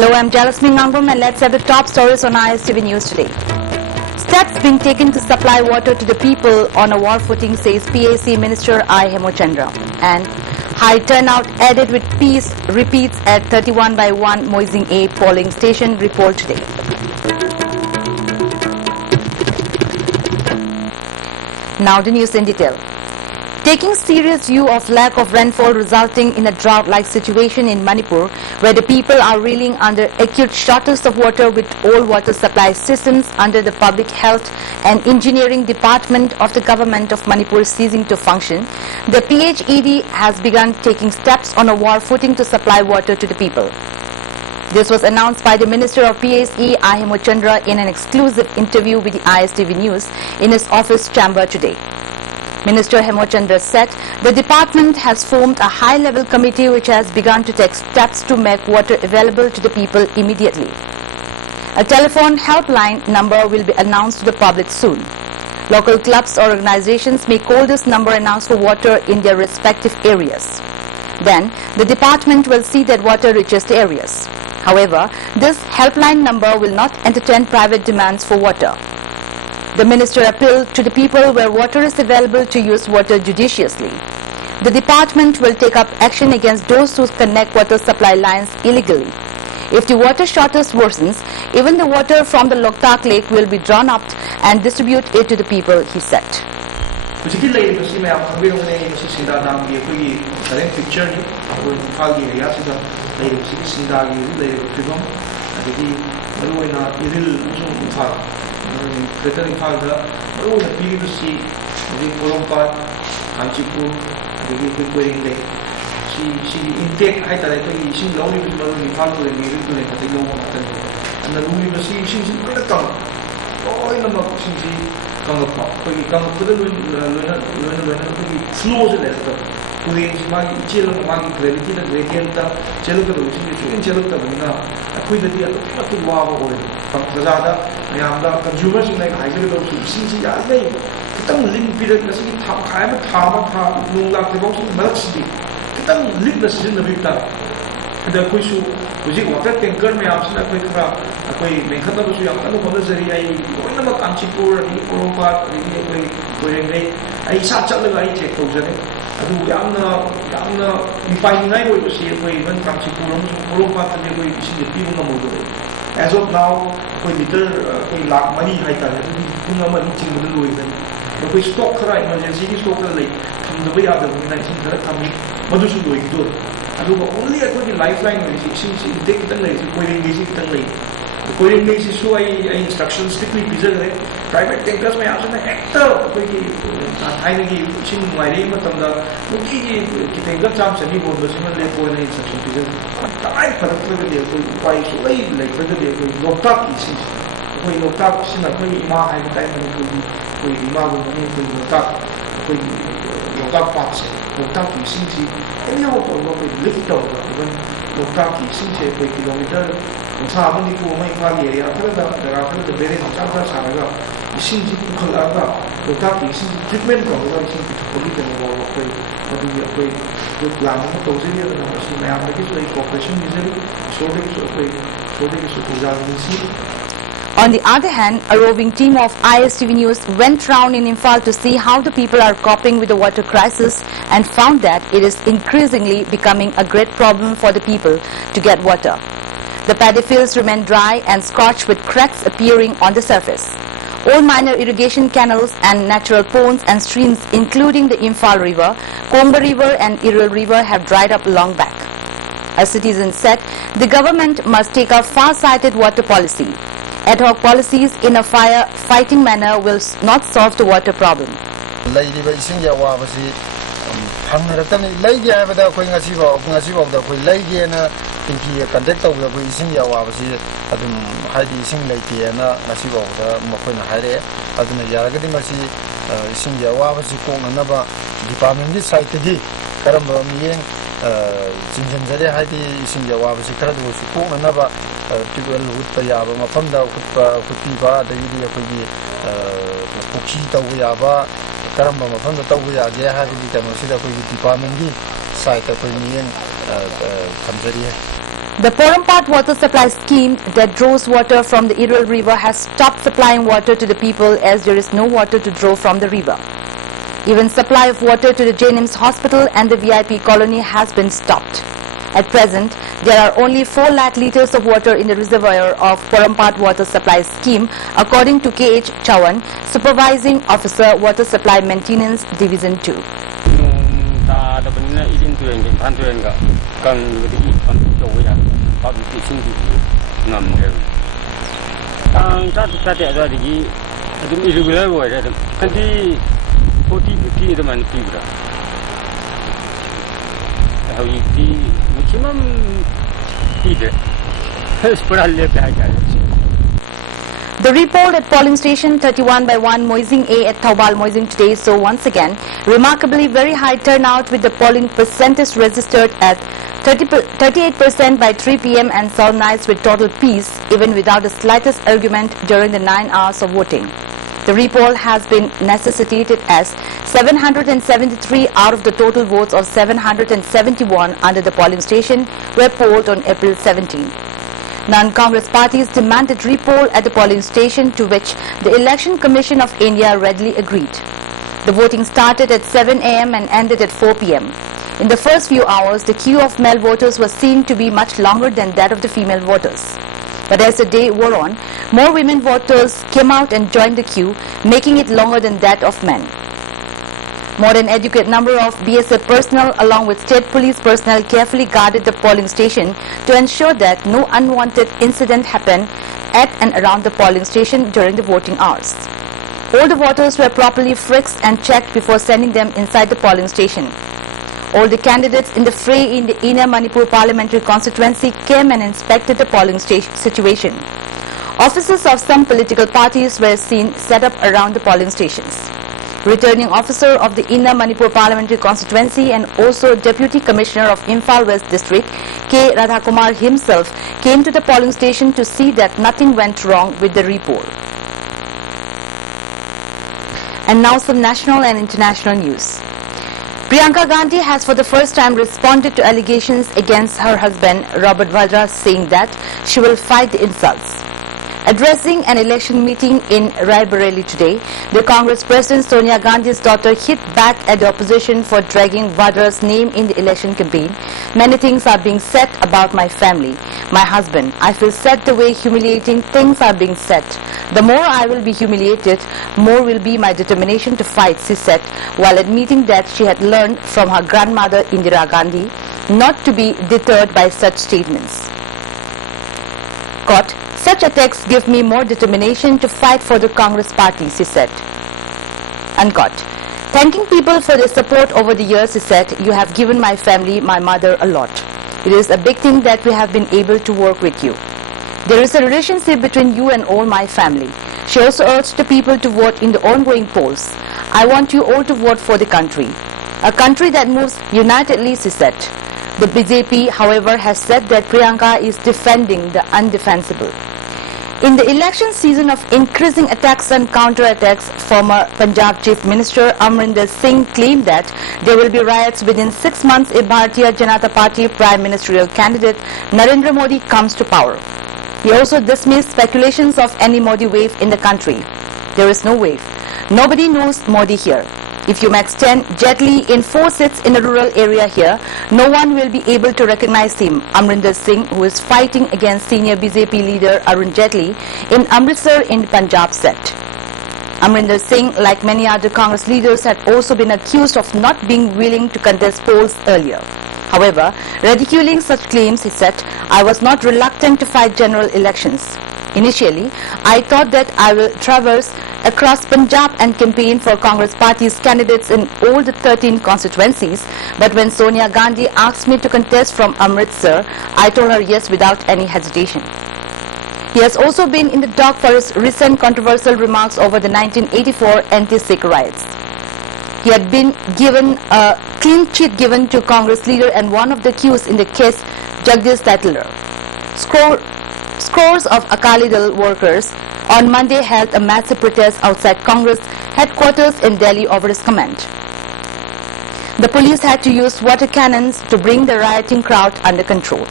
Hello, I'm Jalasmine Ngangum and let's have the top stories on ISTV News today. Steps being taken to supply water to the people on a war footing, says PAC Minister I. Hemochandra. And high turnout added with peace repeats at 31/1 Moising A polling station, report today. Now the news in detail. Taking serious view of lack of rainfall resulting in a drought-like situation in Manipur, where the people are reeling under acute shortage of water with all water supply systems under the Public Health and Engineering Department of the Government of Manipur ceasing to function, the PHED has begun taking steps on a war footing to supply water to the people. This was announced by the Minister of PAC, I. Hemochandra, in an exclusive interview with the ISTV News in his office chamber today. Minister Hemochandra said the department has formed a high-level committee which has begun to take steps to make water available to the people immediately. A telephone helpline number will be announced to the public soon. Local clubs or organizations may call this number announced for water in their respective areas. Then, the department will see that water reaches the areas. However, this helpline number will not entertain private demands for water. The minister appealed to the people where water is available to use water judiciously. The department will take up action against those who connect water supply lines illegally. If the water shortage worsens, even the water from the Loktak Lake will be drawn up and distribute it to the people, he said. Greater Imphal the PVC, the Colombat, Kanchipur, the Quering Lake. She intake I thought I see lonely people in Imphal to the Middle to the Lomo and the University she's in the tongue. Oh, in the Moxie come up. So you come to the slows in the Queen's Maggie, Chillo, Maggie, Gravity, the Gradient, Jello, in Jello, a queen of the Wawa from Kazada, Yamda, consumers in like Hyderabad, CC, I may. Don't link period, the city, time, no like the motion, Melody. Don't link the sin of it. The Kushu, which is what I can girl me out, a quick crowd, a quick make a double young, and the Zeri, going about Anchipur, the Colombat, the I sat on the light, fighting I would see if we even Colombat and we see the people. As of now, we lack money, if we stock emergency stock from the way out of 19 coming, Madusu do it. Only a lifeline when take the late, querying the querying is so instructions strictly preserved. Private tankers may also actor, tiny chin, my name, but Muki, Kitanga Champs and Nibo, the similar for an instruction preserved. I particularly quite so late, like whether they could look up, we looked up, Sinakui, Ma, and time we imagine the look up, we look up parts, looked up, you see, any of what we lift over when looked up, you see, a kilometer. Sabani for my family, after the very Chapter Saraga, you seem to Kalaga, Lokaki, treatment of the political but we are going to plan to see my application cooperation usually, shortage of On the other hand, a roving team of ISTV News went round in Imphal to see how the people are coping with the water crisis and found that it is increasingly becoming a great problem for the people to get water. The paddy fields remain dry and scorched with cracks appearing on the surface. All minor irrigation canals and natural ponds and streams, including the Imphal River, Komba River and Iril River, have dried up long back. A citizen said the government must take a far-sighted water policy. Ad hoc policies in a firefighting manner will not solve the water problem. Contact of the Ising Yawasi, Heidi Sing Lake, and Nasibo, the Mokona Hare, Aduna Yaragadimasi, Sing Yawasi, Kong, another department this site today, Karamba Mien, Jinjam Heidi Sing Yawasi, Karadu, Kong, another people with the Yaba, Mapanda, Kutiba, the Yudia Pukita, Yaba, Karamba, Mapanda, Tawia, Jahadi, Kamasida, department site of Mien, Kamzaria. The Porompat water supply scheme that draws water from the Iral river has stopped supplying water to the people as there is no water to draw from the river. Even supply of water to the Jenims Hospital and the VIP colony has been stopped. At present, there are only 4 lakh litres of water in the reservoir of Porompat water supply scheme, according to K.H. Chawan, Supervising Officer, Water Supply Maintenance Division 2. The report at polling station 31/1 Moising A at Taubal Moising today saw once again remarkably very high turnout, with the polling percentage registered at 38% by 3 p.m. and some nights with total peace, even without the slightest argument during the 9 hours of voting. The repoll has been necessitated as 773 out of the total votes of 771 under the polling station were polled on April 17. Non-Congress parties demanded repoll at the polling station, to which the Election Commission of India readily agreed. The voting started at 7 a.m. and ended at 4 p.m. In the first few hours, the queue of male voters was seen to be much longer than that of the female voters. But as the day wore on, more women voters came out and joined the queue, making it longer than that of men. More than adequate number of BSF personnel along with state police personnel carefully guarded the polling station to ensure that no unwanted incident happened at and around the polling station during the voting hours. All the voters were properly frisked and checked before sending them inside the polling station. All the candidates in the fray in the Inner Manipur parliamentary constituency came and inspected the polling situation. Officers of some political parties were seen set up around the polling stations. Returning officer of the Inner Manipur parliamentary constituency and also Deputy Commissioner of Imphal West District, K. Radhakumar himself, came to the polling station to see that nothing went wrong with the repoll. And now some national and international news. Priyanka Gandhi has for the first time responded to allegations against her husband Robert Vadra, saying that she will fight the insults. Addressing an election meeting in Raebareli today, the Congress President Sonia Gandhi's daughter hit back at the opposition for dragging Vadra's name in the election campaign. Many things are being said about my family, my husband. I feel sad the way humiliating things are being said. The more I will be humiliated, more will be my determination to fight, she said, while admitting that she had learned from her grandmother Indira Gandhi not to be deterred by such statements. Quote, such attacks give me more determination to fight for the Congress party, she said. Unquote. Thanking people for their support over the years, she said, you have given my family, my mother, a lot. It is a big thing that we have been able to work with you. There is a relationship between you and all my family. She also urged the people to vote in the ongoing polls. I want you all to vote for the country. A country that moves unitedly, she said. The BJP, however, has said that Priyanka is defending the undefensible. In the election season of increasing attacks and counter-attacks, former Punjab Chief Minister Amrinder Singh claimed that there will be riots within 6 months if Bharatiya Janata Party Prime Ministerial candidate Narendra Modi comes to power. He also dismissed speculations of any Modi wave in the country. There is no wave. Nobody knows Modi here. If you max 10 Jetli in 4 seats in a rural area here, no one will be able to recognize him, Amrinder Singh, who is fighting against senior BJP leader Arun Jetli in Amritsar in Punjab, said. Amrinder Singh, like many other Congress leaders, had also been accused of not being willing to contest polls earlier. However, ridiculing such claims, he said, I was not reluctant to fight general elections. Initially, I thought that I will traverse across Punjab and campaign for Congress party's candidates in all the 13 constituencies, but when Sonia Gandhi asked me to contest from Amritsar, I told her yes without any hesitation. He has also been in the dock for his recent controversial remarks over the 1984 anti-Sikh riots. He had been given a clean sheet given to Congress leader and one of the accused in the case, Jagdish Titler. Scores of Akali Dal workers on Monday held a massive protest outside Congress headquarters in Delhi over his comment. The police had to use water cannons to bring the rioting crowd under control.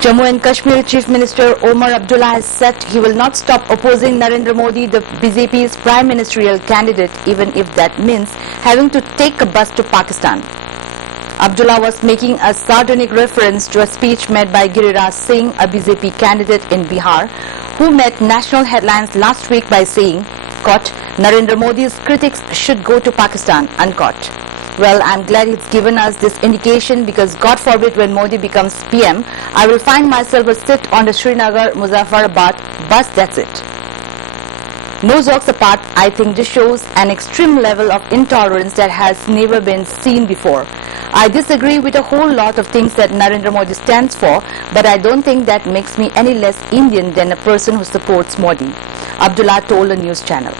Jammu and Kashmir Chief Minister Omar Abdullah has said he will not stop opposing Narendra Modi, the BJP's prime ministerial candidate, even if that means having to take a bus to Pakistan. Abdullah was making a sardonic reference to a speech made by Giriraj Singh, a BJP candidate in Bihar, who made national headlines last week by saying, quote, Narendra Modi's critics should go to Pakistan, unquote. Well, I'm glad he's given us this indication because God forbid when Modi becomes PM, I will find myself a sit on the Srinagar-Muzaffarabad bus, that's it. No jokes apart, I think this shows an extreme level of intolerance that has never been seen before. I disagree with a whole lot of things that Narendra Modi stands for, but I don't think that makes me any less Indian than a person who supports Modi, Abdullah told a news channel.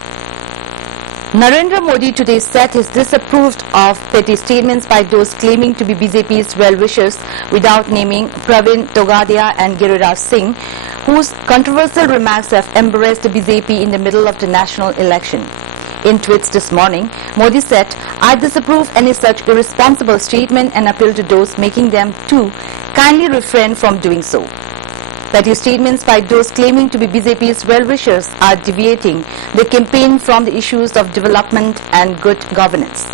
Narendra Modi today said he disapproved of petty statements by those claiming to be BJP's well-wishers without naming Pravin Togadia and Giriraj Singh, whose controversial remarks have embarrassed the BJP in the middle of the national election. In tweets this morning, Modi said, I disapprove any such irresponsible statement and appeal to those making them to kindly refrain from doing so. Petty statements by those claiming to be BJP's well-wishers are deviating the campaign from the issues of development and good governance.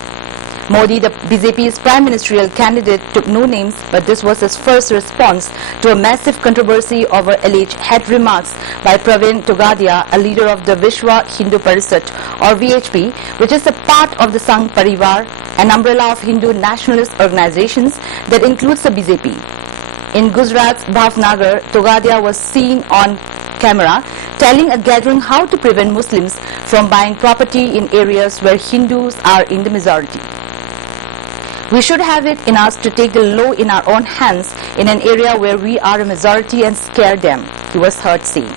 Modi, the BJP's prime ministerial candidate, took no names, but this was his first response to a massive controversy over alleged hate remarks by Pravin Togadia, a leader of the Vishwa Hindu Parishad or VHP, which is a part of the Sangh Parivar, an umbrella of Hindu nationalist organizations that includes the BJP. In Gujarat's Bhavnagar, Togadia was seen on camera telling a gathering how to prevent Muslims from buying property in areas where Hindus are in the majority. We should have it in us to take the law in our own hands in an area where we are a majority and scare them, he was heard saying.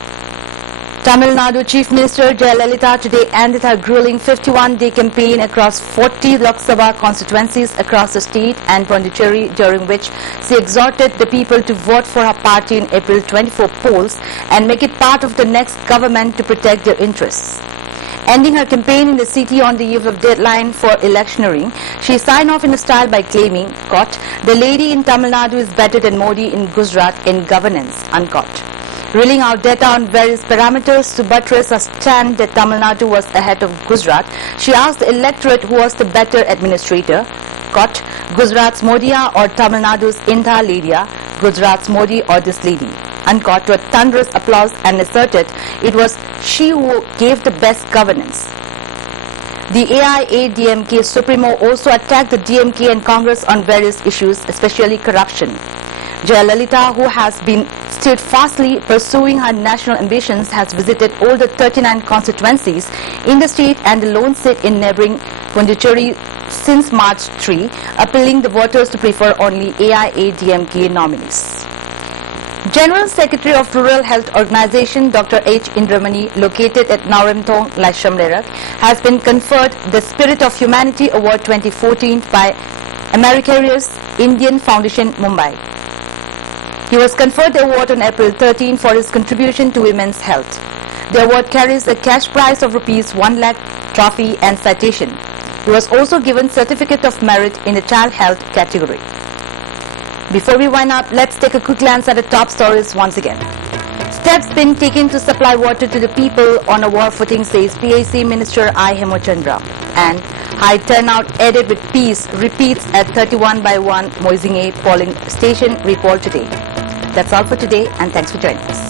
Tamil Nadu Chief Minister Jayalalitha today ended her grueling 51-day campaign across 40 Lok Sabha constituencies across the state and Pondicherry, during which she exhorted the people to vote for her party in April 24 polls and make it part of the next government to protect their interests. Ending her campaign in the city on the eve of deadline for electioneering, she signed off in a style by claiming, quote, the lady in Tamil Nadu is better than Modi in Gujarat in governance, unquote. Reeling out data on various parameters to buttress her stand that Tamil Nadu was ahead of Gujarat, she asked the electorate who was the better administrator, quote, Gujarat's Modia or Tamil Nadu's Indha Ladia, Gujarat's Modi or this lady, unquote, to a thunderous applause and asserted it was she who gave the best governance. The AIADMK Supremo also attacked the DMK and Congress on various issues, especially corruption. Jayalalitha, who has been steadfastly pursuing her national ambitions, has visited all the 39 constituencies in the state and the lone seat in neighbouring Pondicherry since March 3, appealing the voters to prefer only AIADMK nominees. General Secretary of Rural Health Organization Dr. H. Indramani, located at Nauremthong, Laishamlerak, has been conferred the Spirit of Humanity Award 2014 by Americarius Indian Foundation, Mumbai. He was conferred the award on April 13 for his contribution to women's health. The award carries a cash prize of ₹1 lakh, trophy and citation. He was also given Certificate of Merit in the Child Health category. Before we wind up, let's take a quick glance at the top stories once again. Steps being taken to supply water to the people on a war footing, says PAC Minister I. Hemochandra. And high turnout aided with peace repeats at 31/1 Moisinge polling station report today. That's all for today, and thanks for joining us.